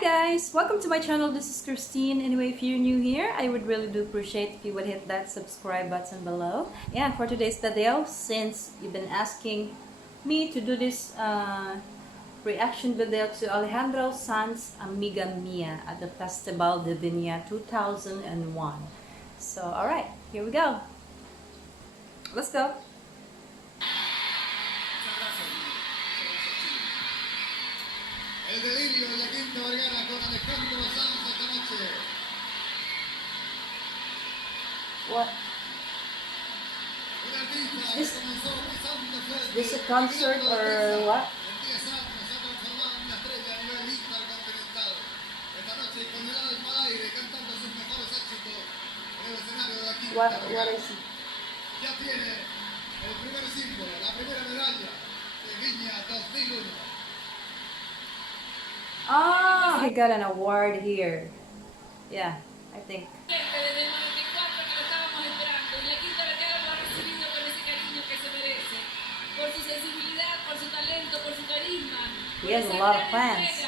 Hi guys! Welcome to my channel. This is Christine. Anyway, if you're new here, I would really do appreciate if you would hit that subscribe button below. And for today's video, since you've been asking me to do this reaction video to Alejandro Sanz Amiga Mia at the Festival de Viña 2001. So, alright, here we go. Let's go. El delirio en la Quinta Vergara con Alejandro Sanz esta noche. What? Un artista que comenzó pisando fuerte. This a concert or what? En 10 años se ha transformado en una estrella a nivel intercontinental. Esta noche con el alma al aire cantando sus mejores éxitos en el escenario de la Quinta Vergara. What is it? Ya tiene el primer símbolo, la primera medalla de Viña 2001. Ah, he got an award here. Yeah, I think. Desde el 94 que lo estábamos esperando y la Quinta Vergara lo ha recibido con ese cariño que se merece, por su sensibilidad, por su talento, por su carisma. He has a lot of fans.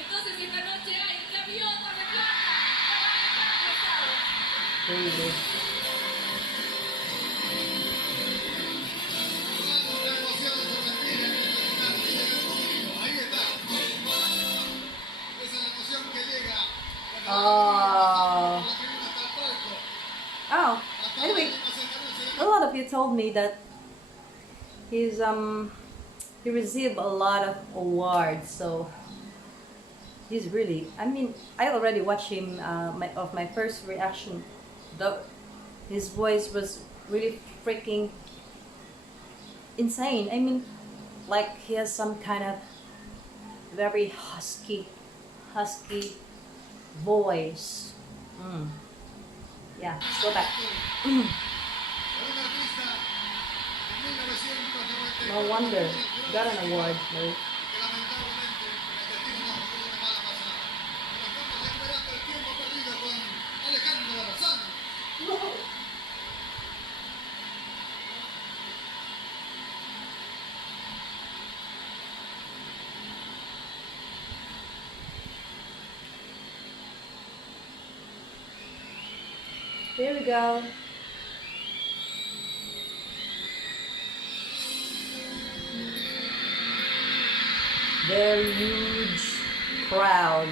Entonces esta noche hay gaviotas de plata para Alejandro. Really. Oh. Anyway, a lot of you told me that he received a lot of awards, so he's really. I mean, I already watched him. My first reaction, his voice was really freaking insane. I mean, like he has some kind of very husky voice. Yeah, let's go back. No wonder, got an award, right? Here we go. Very huge crowd.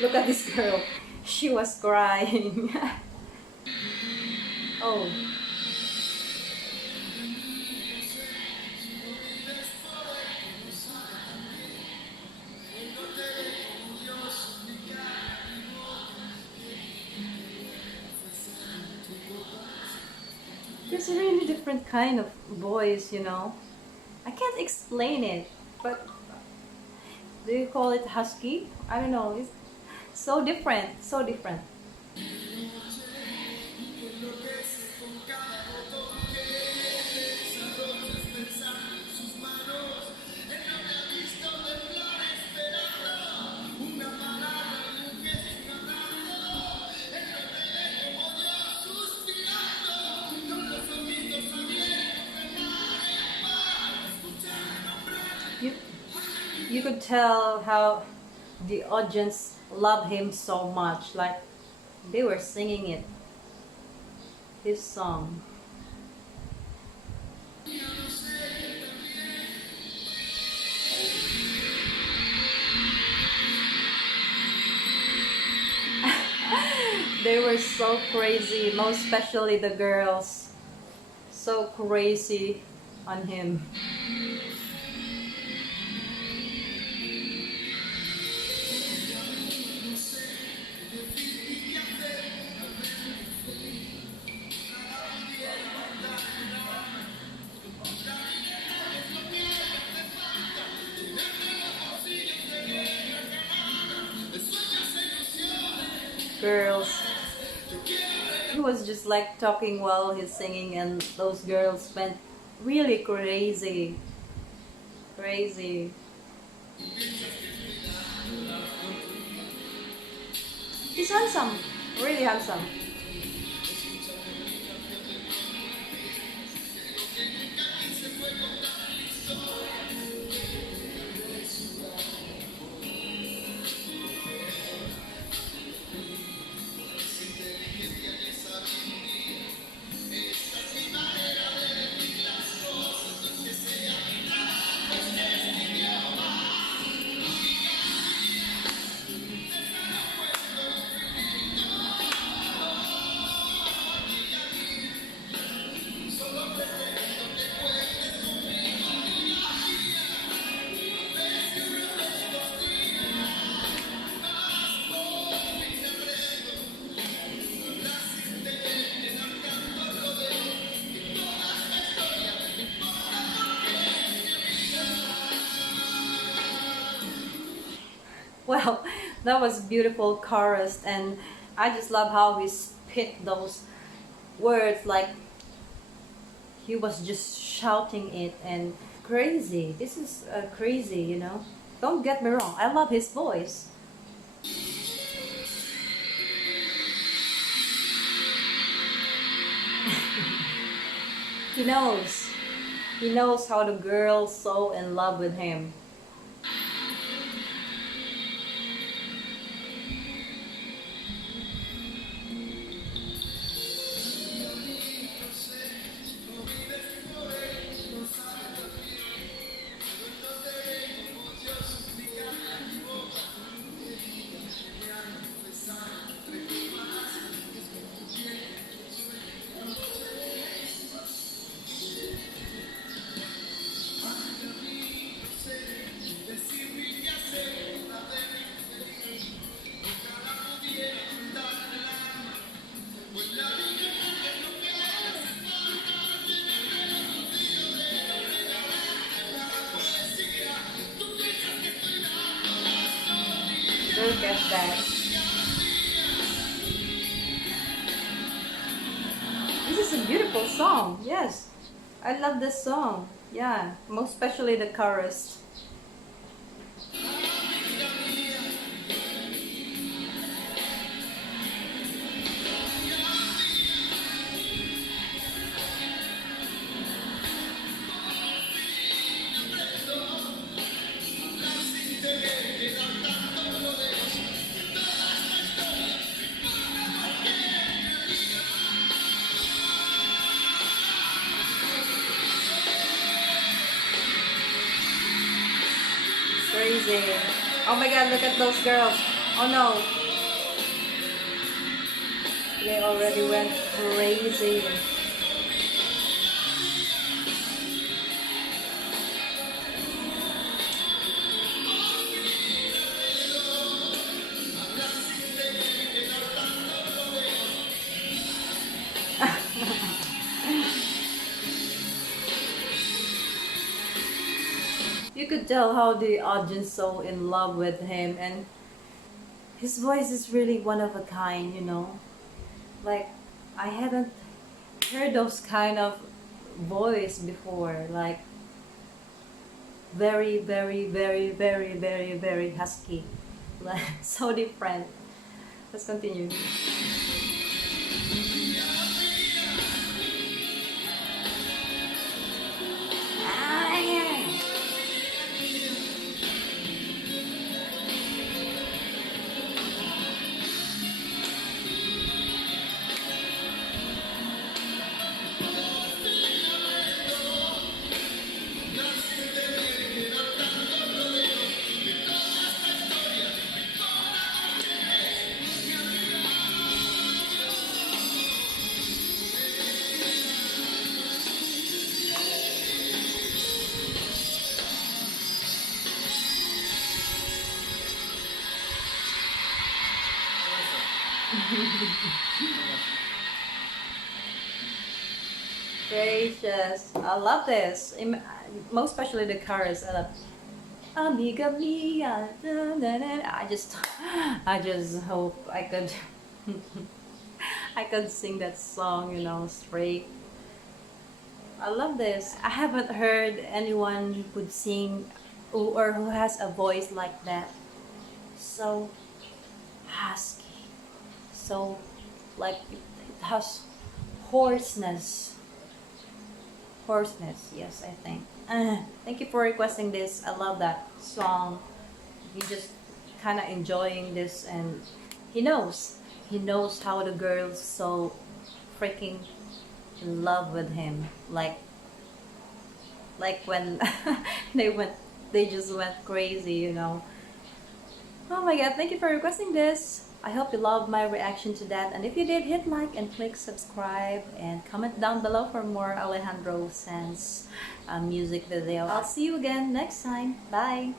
Look at this girl. She was crying. Oh. There's a really different kind of voice, you know. I can't explain it, but do you call it husky? I don't know. It's so different, so different. You could tell how the audience loved him so much, like they were singing it, his song. They were so crazy, most especially the girls, so crazy on him. Girls, he was just like talking while he's singing, and those girls went really crazy. He's handsome, really handsome. Well, that was beautiful chorus, and I just love how he spit those words like he was just shouting it, and crazy. This is crazy, you know. Don't get me wrong, I love his voice. He knows. He knows how the girl's so in love with him. Look at that. This is a beautiful song. Yes. I love this song. Yeah. Most especially the chorus. Crazy. Oh my god, look at those girls. Oh no. They already went crazy. You could tell how the audience so in love with him, and his voice is really one of a kind, you know. Like, I hadn't heard those kind of voice before. Like, very, very, very, very, very, very husky. Like, so different. Let's continue. Gracious. I love this. Most especially the chorus. I love amiga mia. Da, da, da. I just hope I could I could sing that song, you know, straight. I love this. I haven't heard anyone who could sing or who has a voice like that. So husky. So like it has hoarseness. Hoarseness, yes, I think. Thank you for requesting this. I love that song. He just kind of enjoying this, and he knows how the girls so freaking in love with him. Like when they just went crazy, you know. Oh my god, thank you for requesting this. I hope you loved my reaction to that, and if you did, hit like and click subscribe and comment down below for more Alejandro sanz music video. I'll see you again next time. Bye!